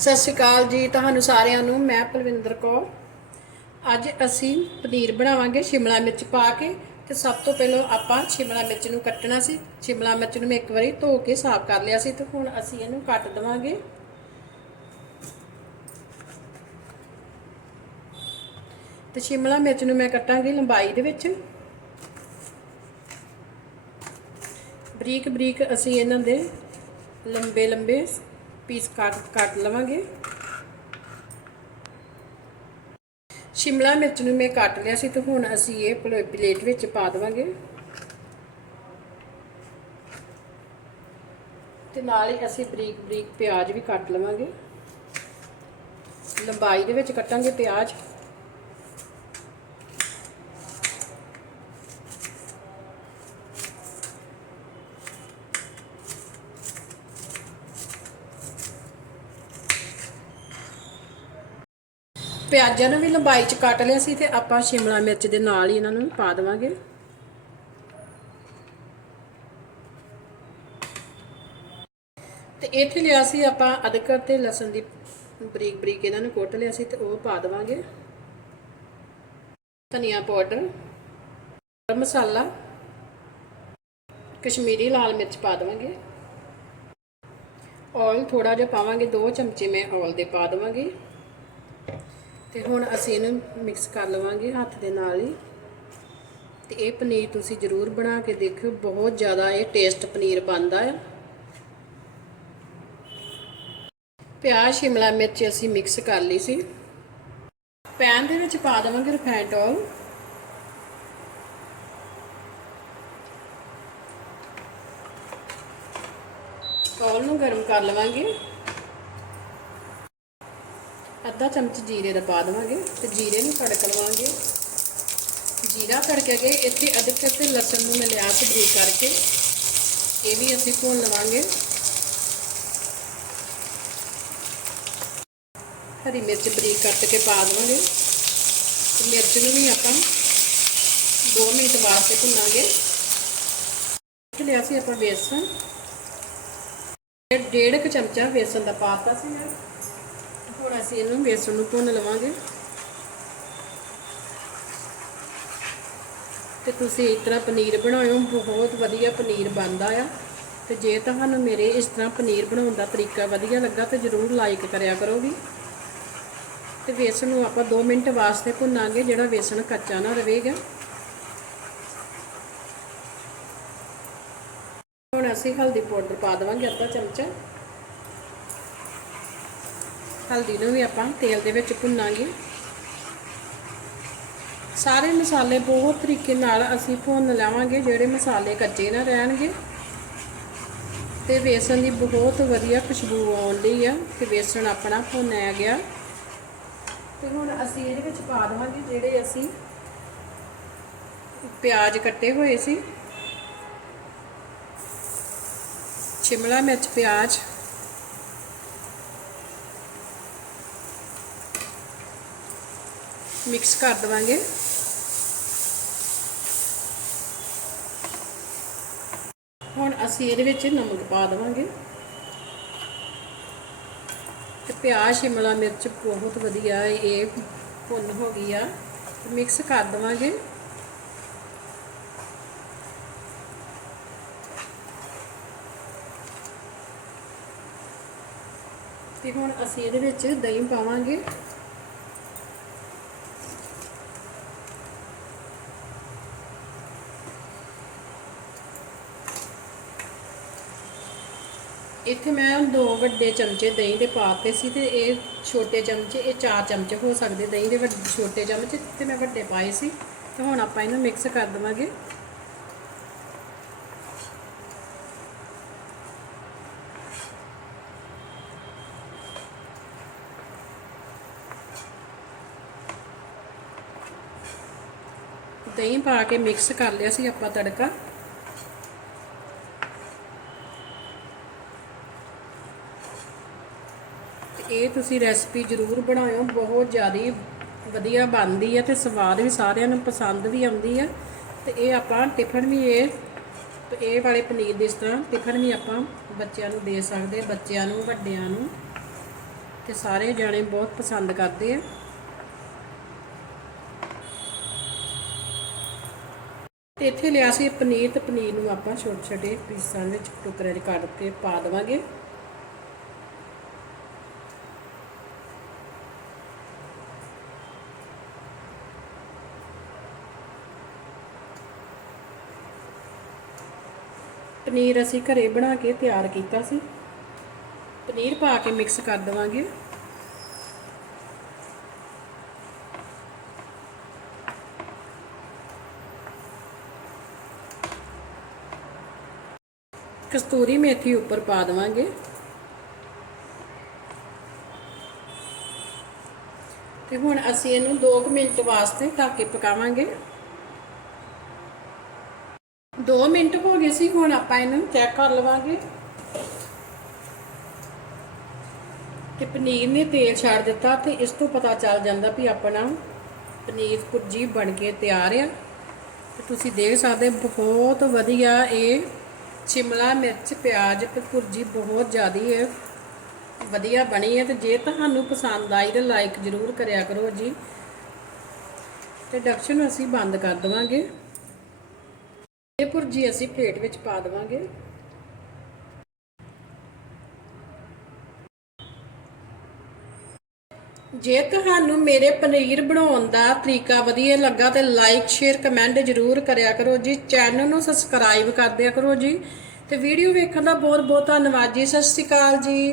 ਸਤਿ ਸ਼੍ਰੀ ਅਕਾਲ ਜੀ ਤੁਹਾਨੂੰ ਸਾਰਿਆਂ ਨੂੰ, ਮੈਂ ਪਲਵਿੰਦਰ ਕੌਰ। ਅੱਜ ਅਸੀਂ ਪਨੀਰ ਬਣਾਵਾਂਗੇ ਸ਼ਿਮਲਾ ਮਿਰਚ ਪਾ ਕੇ ਤੇ ਸਭ ਤੋਂ ਪਹਿਲਾਂ ਆਪਾਂ ਸ਼ਿਮਲਾ ਮਿਰਚ ਨੂੰ ਕੱਟਣਾ ਸੀ। ਸ਼ਿਮਲਾ ਮਿਰਚ ਨੂੰ ਮੈਂ ਇੱਕ ਵਾਰੀ ਧੋ ਕੇ ਸਾਫ਼ ਕਰ ਲਿਆ ਸੀ ਤੇ ਹੁਣ ਅਸੀਂ ਇਹਨੂੰ ਕੱਟ ਦਵਾਂਗੇ। ਤੇ ਸ਼ਿਮਲਾ ਮਿਰਚ ਨੂੰ ਮੈਂ ਕੱਟਾਂਗੀ ਲੰਬਾਈ ਦੇ ਵਿੱਚ। ਬਰੀਕ ਬਰੀਕ ਅਸੀਂ ਇਹਨਾਂ ਦੇ ਲੰਬੇ ਲੰਬੇ ਪੀਸ ਕੱਟ ਕੱਟ ਲਵਾਂਗੇ। ਸ਼ਿਮਲਾ ਮਿਰਚ ਨੂੰ ਮੈਂ ਕੱਟ ਲਿਆ ਸੀ ਤੇ ਹੁਣ ਅਸੀਂ ਇਹ ਪਲੇ- ਪਲੇਟ ਵਿੱਚ ਪਾ ਦੇਵਾਂਗੇ। ਤੇ ਨਾਲ ਹੀ ਅਸੀਂ ਬਰੀਕ ਬਰੀਕ ਪਿਆਜ਼ ਵੀ ਕੱਟ ਲਵਾਂਗੇ। ਲੰਬਾਈ ਦੇ ਵਿੱਚ ਕੱਟਾਂਗੇ ਪਿਆਜ਼। ਪਿਆਜ਼ਾਂ ਨੂੰ ਵੀ ਲੰਬਾਈ 'ਚ ਕੱਟ ਲਿਆ ਸੀ ਤੇ ਆਪਾਂ ਸ਼ਿਮਲਾ ਮਿਰਚ ਦੇ ਨਾਲ ਹੀ ਇਹਨਾਂ ਨੂੰ ਪਾ ਦੇਵਾਂਗੇ। ਤੇ ਇੱਥੇ ਲਿਆ ਸੀ ਆਪਾਂ ਅਦਰਕ ਤੇ ਲਸਣ ਦੀ ਬਰੀਕ ਬਰੀਕ ਇਹਨਾਂ ਨੂੰ ਕੁੱਟ ਲਿਆ ਸੀ ਤੇ ਉਹ ਪਾ ਦੇਵਾਂਗੇ। ਧਨੀਆ ਪਾਊਡਰ, ਗਰਮ ਮਸਾਲਾ, ਕਸ਼ਮੀਰੀ ਲਾਲ ਮਿਰਚ ਪਾ ਦੇਵਾਂਗੇ। ਆਇਲ ਥੋੜਾ ਜਿਹਾ ਪਾਵਾਂਗੇ 2 ਚਮਚੇ ਮੈਂ ਆਇਲ ਦੇ ਪਾ ਦੇਵਾਂਗੀ। ਤੇ ਹੁਣ ਅਸੀਂ ਇਹਨੂੰ ਮਿਕਸ ਕਰ ਲਵਾਂਗੇ ਹੱਥ ਦੇ ਨਾਲ ਹੀ। ਤੇ ਇਹ ਪਨੀਰ ਤੁਸੀਂ ਜ਼ਰੂਰ ਬਣਾ ਕੇ ਦੇਖਿਓ, ਬਹੁਤ ਜ਼ਿਆਦਾ ਇਹ ਟੇਸਟ ਪਨੀਰ ਬਣਦਾ ਹੈ ਪਿਆਜ਼, ਸ਼ਿਮਲਾ ਮਿਰਚ ਅਸੀਂ ਮਿਕਸ ਕਰ ਲਈ ਸੀ। ਪੈਨ ਦੇ ਵਿੱਚ ਪਾ ਦੇਵਾਂਗੇ ਰਿਫਾਈਨਡ ਆਇਲ ਆਇਲ ਨੂੰ ਗਰਮ ਕਰ ਲਵਾਂਗੇ। ਅੱਧਾ ਚਮਚ ਜੀਰੇ ਦਾ ਪਾ ਦੇਵਾਂਗੇ ਤੇ ਜੀਰੇ ਨੂੰ ਤੜਕ ਲਵਾਂਗੇ। ਜੀਰਾ ਤੜਕ ਕੇ ਇੱਥੇ ਅਦਰਕ ਤੇ ਲਸਣ ਨੂੰ ਮੈਂ ਲਿਆ ਕੇ ਬਰੀਕ ਕਰਕੇ ਇਹ ਵੀ ਅਸੀਂ ਭੁੰਨ ਲਵਾਂਗੇ। ਹਰੀ ਮਿਰਚ ਬਰੀਕ ਕੱਟ ਕੇ ਪਾ ਦੇਵਾਂਗੇ। ਤੇ ਮਿਰਚ ਨੂੰ ਵੀ ਆਪਾਂ 2 ਮਿੰਟ ਵਾਸਤੇ ਭੁੰਨਾਂਗੇ। ਲਿਆ ਸੀ ਆਪਾਂ ਬੇਸਨ ਡੇਢ ਕੁ ਚਮਚਾ ਬੇਸਨ ਦਾ ਪਾਤਾ ਸੀ ਮੈਂ। ਹੁਣ ਅਸੀਂ ਇਹਨੂੰ ਬੇਸਣ ਨੂੰ ਭੁੰਨ ਲਵਾਂਗੇ। ਤੇ ਤੁਸੀਂ ਇਸ ਤਰ੍ਹਾਂ ਪਨੀਰ ਬਣਾਇਓ, ਬਹੁਤ ਵਧੀਆ ਪਨੀਰ ਬਣਦਾ ਆ। ਤੇ ਜੇ ਤੁਹਾਨੂੰ ਮੇਰੇ ਇਸ ਤਰ੍ਹਾਂ ਪਨੀਰ ਬਣਾਉਣ ਦਾ ਤਰੀਕਾ ਵਧੀਆ ਲੱਗਾ ਤੇ ਜਰੂਰ ਲਾਈਕ ਕਰਿਆ ਕਰੋਗੀ ਤੇ ਵੇਸਣ ਨੂੰ ਆਪਾਂ 2 ਮਿੰਟ ਵਾਸਤੇ ਭੁੰਨਾਂਗੇ, ਜਿਹੜਾ ਵੇਸਣ ਕੱਚਾ ਨਾ ਰਹੇਗਾ ਹੁਣ ਅਸੀਂ ਹਲਦੀ ਪਾਊਡਰ ਪਾ ਦੇਵਾਂਗੇ ਅੱਧਾ ਚਮਚਾ। ਹਲਦੀ ਨੂੰ ਵੀ ਆਪਾਂ ਤੇਲ ਦੇ ਵਿੱਚ ਭੁੰਨਾਂਗੇ। ਸਾਰੇ ਮਸਾਲੇ ਬਹੁਤ ਤਰੀਕੇ ਨਾਲ ਅਸੀਂ ਭੁੰਨ ਲਵਾਂਗੇ, ਜਿਹੜੇ ਮਸਾਲੇ ਕੱਚੇ ਨਾ ਰਹਿਣਗੇ। ਤੇ ਬੇਸਣ ਦੀ ਬਹੁਤ ਵਧੀਆ ਖੁਸ਼ਬੂ ਆਉਣ ਲਈ ਆ ਤੇ ਬੇਸਣ ਆਪਣਾ ਭੁੰਨਿਆ ਗਿਆ। ਤੇ ਹੁਣ ਅਸੀਂ ਇਹਦੇ ਵਿੱਚ ਪਾ ਦੇਵਾਂਗੇ ਜਿਹੜੇ ਅਸੀਂ ਪਿਆਜ਼ ਕੱਟੇ ਹੋਏ ਸੀ। ਸ਼ਿਮਲਾ ਮਿਰਚ ਪਿਆਜ਼। ਮਿਕਸ ਕਰ ਦਵਾਂਗੇ। ਹੁਣ ਅਸੀਂ ਇਹਦੇ ਵਿੱਚ ਨਮਕ ਪਾ ਦਵਾਂਗੇ। ਤੇ ਪਿਆਜ਼, ਸ਼ਿਮਲਾ ਮਿਰਚ ਬਹੁਤ ਵਧੀਆ ਇਹ ਭੁੰਨ ਹੋ ਗਈ ਆ। ਮਿਕਸ ਕਰ ਦਵਾਂਗੇ। ਤੇ ਹੁਣ ਅਸੀਂ ਇਹਦੇ ਵਿੱਚ ਦਹੀਂ ਪਾਵਾਂਗੇ। ਇੱਥੇ ਮੈਂ ਦੋ ਵੱਡੇ ਚਮਚੇ ਦਹੀਂ ਦੇ ਪਾਤੇ ਸੀ ਤੇ ਇਹ ਛੋਟੇ ਚਮਚੇ, ਇਹ ਚਾਰ ਚਮਚੇ ਹੋ ਸਕਦੇ ਦਹੀਂ ਦੇ ਵੱਡੇ, ਛੋਟੇ ਚਮਚੇ ਤੇ ਮੈਂ ਵੱਡੇ ਪਾਏ ਸੀ। ਤੇ ਹੁਣ ਆਪਾਂ ਇਹਨੂੰ ਮਿਕਸ ਕਰ ਦਵਾਂਗੇ। ਦਹੀਂ ਪਾ ਕੇ ਮਿਕਸ ਕਰ ਲਿਆ ਸੀ ਆਪਾਂ ਤੜਕਾ। ਇਹ ਤੁਸੀਂ ਰੈਸਪੀ ਜ਼ਰੂਰ ਬਣਾਇਓ, ਬਹੁਤ ਜ਼ਿਆਦਾ ਵਧੀਆ ਬਣਦੀ ਹੈ ਤੇ ਸਵਾਦ ਵੀ ਸਾਰਿਆਂ ਨੂੰ ਪਸੰਦ ਵੀ ਆਉਂਦੀ ਹੈ। ਤੇ ਇਹ ਆਪਾਂ ਟਿਫਨ ਵੀ ਇਹ ਇਹ ਵਾਲੇ ਪਨੀਰ ਦੇ ਇਸ ਤਰ੍ਹਾਂ ਟਿਫਨ ਵੀ ਆਪਾਂ ਬੱਚਿਆਂ ਨੂੰ ਦੇ ਸਕਦੇ ਬੱਚਿਆਂ ਨੂੰ, ਵੱਡਿਆਂ ਨੂੰ। ਤੇ ਸਾਰੇ ਜਾਣੇ ਬਹੁਤ ਪਸੰਦ ਕਰਦੇ ਆ। ਤੇ ਇੱਥੇ ਲਿਆ ਸੀ ਪਨੀਰ, ਤੇ ਪਨੀਰ ਨੂੰ ਆਪਾਂ ਛੋਟੇ ਛੋਟੇ ਪੀਸਾਂ ਵਿੱਚ ਟੁਕੜੇ 'ਚ ਕੱਟ ਕੇ ਪਾ ਦੇਵਾਂਗੇ। ਪਨੀਰ ਅਸੀਂ ਘਰੇ ਬਣਾ ਕੇ ਤਿਆਰ ਕੀਤਾ ਸੀ। ਪਨੀਰ ਪਾ ਕੇ ਮਿਕਸ ਕਰ ਦੇਵਾਂਗੇ। ਕਸਤੂਰੀ ਮੇਥੀ ਉੱਪਰ ਪਾ ਦੇਵਾਂਗੇ। ਤੇ ਹੁਣ ਅਸੀਂ ਇਹਨੂੰ 2 ਮਿੰਟ ਵਾਸਤੇ ਢੱਕ ਕੇ ਪਕਾਵਾਂਗੇ। 2 ਮਿੰਟ ਹੋ ਗਏ ਸੀ, ਹੁਣ ਆਪਾਂ ਇਹਨੂੰ ਚੈੱਕ ਕਰ ਲਵਾਂਗੇ। ਕਿ ਪਨੀਰ ਨੇ ਤੇਲ ਛੱਡ ਦਿੱਤਾ ਤੇ ਇਸ ਤੋਂ ਪਤਾ ਚੱਲ ਜਾਂਦਾ ਵੀ ਆਪਣਾ ਪਨੀਰ ਭੁਰਜੀ ਬਣ ਕੇ ਤਿਆਰ ਆ। ਤੇ ਤੁਸੀਂ ਦੇਖ ਸਕਦੇ ਬਹੁਤ ਵਧੀਆ ਇਹ ਸ਼ਿਮਲਾ ਮਿਰਚ, ਪਿਆਜ਼ ਤੇ ਭੁਰਜੀ ਬਹੁਤ ਜ਼ਿਆਦੀ ਹੈ ਵਧੀਆ ਬਣੀ ਹੈ ਤੇ ਜੇ ਤੁਹਾਨੂੰ ਪਸੰਦ ਆਈ ਤਾਂ ਲਾਈਕ ਜ਼ਰੂਰ ਕਰਿਆ ਕਰੋ ਜੀ। ਤੇ ਡਕਸ਼ਨ ਨੂੰ ਅਸੀਂ ਬੰਦ ਕਰ ਦੇਵਾਂਗੇ। ਭੁਰਜੀ ਅਸੀਂ ਪਲੇਟ ਵਿੱਚ ਪਾ ਦੇਵਾਂਗੇ। ਜੇ ਤੁਹਾਨੂੰ ਮੇਰੇ ਪਨੀਰ ਬਣਾਉਣ ਦਾ ਤਰੀਕਾ ਵਧੀਆ ਲੱਗਾ ਤੇ ਲਾਈਕ ਸ਼ੇਅਰ ਕਮੈਂਟ ਜ਼ਰੂਰ ਕਰਿਆ ਕਰੋ ਜੀ। ਚੈਨਲ ਨੂੰ ਸਬਸਕ੍ਰਾਈਬ ਕਰ ਦਿਆ ਕਰੋ ਜੀ। ਤੇ ਵੀਡੀਓ ਵੇਖਣ ਦਾ ਬਹੁਤ ਬਹੁਤ ਧੰਨਵਾਦ ਜੀ। ਸਤਿ ਸ਼੍ਰੀ ਅਕਾਲ ਜੀ।